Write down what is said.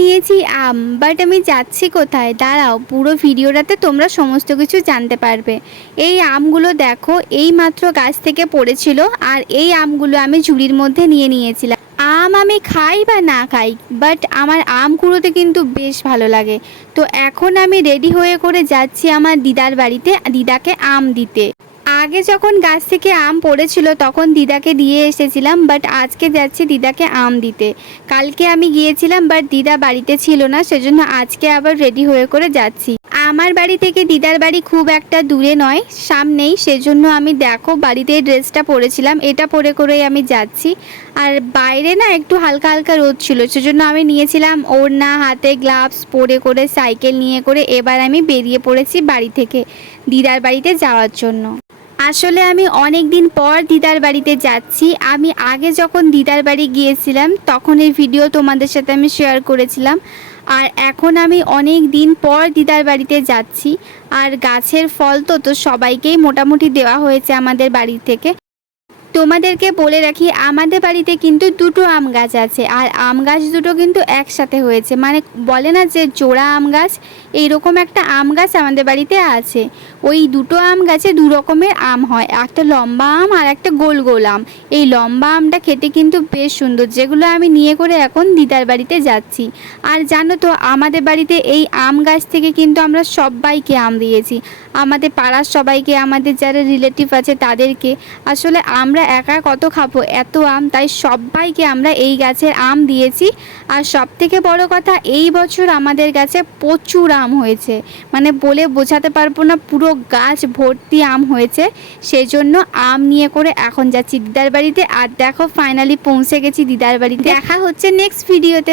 নিয়েছি আম, বাট আমি যাচ্ছি কোথায় দাঁড়াও, পুরো ভিডিওটাতে তোমরা সমস্ত কিছু জানতে পারবে। এই আমগুলো দেখো, এই মাত্র গাছ থেকে পড়েছিল, আর এই আমগুলো আমি ঝুড়ির মধ্যে নিয়ে নিয়েছিলাম। আম আমি খাই বা না খাই, বাট আমার আম কুড়োতে কিন্তু বেশ ভালো লাগে। তো এখন আমি রেডি হয়ে করে যাচ্ছি আমার দিদার বাড়িতে দিদাকে আম দিতে। আগে যখন গাছ থেকে আম পড়েছিল তখন দিদাকে দিয়ে এসেছিলাম, বাট আজকে যাচ্ছি দিদাকে আম দিতে। কালকে আমি গিয়েছিলাম, বাট দিদা বাড়িতে ছিল না, সেজন্য আজকে আবার রেডি হয়ে করে যাচ্ছি। আমার বাড়ি থেকে দিদার বাড়ি খুব একটা দূরে নয়, সামনেই, সেজন্য আমি দেখো বাড়িতে ড্রেসটা পরেছিলাম, এটা পরে করেই আমি যাচ্ছি। আর বাইরে না একটু হালকা হালকা রোদ ছিল, সেজন্য আমি নিয়েছিলাম ওড়না, হাতে গ্লাভস পরে করে সাইকেল নিয়ে করে এবার আমি বেরিয়ে পড়েছি বাড়ি থেকে দিদার বাড়িতে যাওয়ার জন্য। আসলে আমি অনেক দিন পর দিদার বাড়িতে যাচ্ছি। আমি আগে যখন দিদার বাড়ি গিয়েছিলাম তখন এই ভিডিও তোমাদের সাথে আমি শেয়ার করেছিলাম, আর এখন আমি অনেক দিন পর দিদার বাড়িতে যাচ্ছি। আর গাছের ফল তো সবাইকেই মোটামুটি দেওয়া হয়েছে আমাদের বাড়ি থেকে। তোমাদেরকে বলে রাখি, আমাদের বাড়িতে কিন্তু দুটো আম গাছ আছে, আর আম গাছ দুটো কিন্তু একসাথে হয়েছে, মানে বলে না যে জোড়া আম গাছ, এইরকম একটা আম গাছ আমাদের বাড়িতে আছে। ওই দুটো আম গাছে দু রকমের আম হয়, একটা লম্বা আম আর একটা গোল গোল আম। এই লম্বা আমটা খেতে কিন্তু বেশ সুন্দর, যেগুলো আমি নিয়ে করে এখন দিদার বাড়িতে যাচ্ছি। আর জানো তো, আমাদের বাড়িতে এই আম গাছ থেকে কিন্তু আমরা সবাইকে আম দিয়েছি, আমাদের পাড়ার সবাইকে, আমাদের যারা রিলেটিভ আছে তাদেরকে। আসলে আমরা একা কত খাবো এত আম, তাই সবাইকে আমরা এই গাছের আম দিয়েছি। আর সব থেকে বড় কথা, এই বছর আমাদের গাছে প্রচুর আম হয়েছে, মানে বলে বোঝাতে পারবো না, পুরো গাছ ভর্তি আম হয়েছে। সেই জন্য আম নিয়ে করে এখন যাচ্ছি দিদার বাড়িতে। আর দেখো ফাইনালি পৌঁছে গেছি দিদার বাড়িতে। দেখা হচ্ছে নেক্সট ভিডিওতে।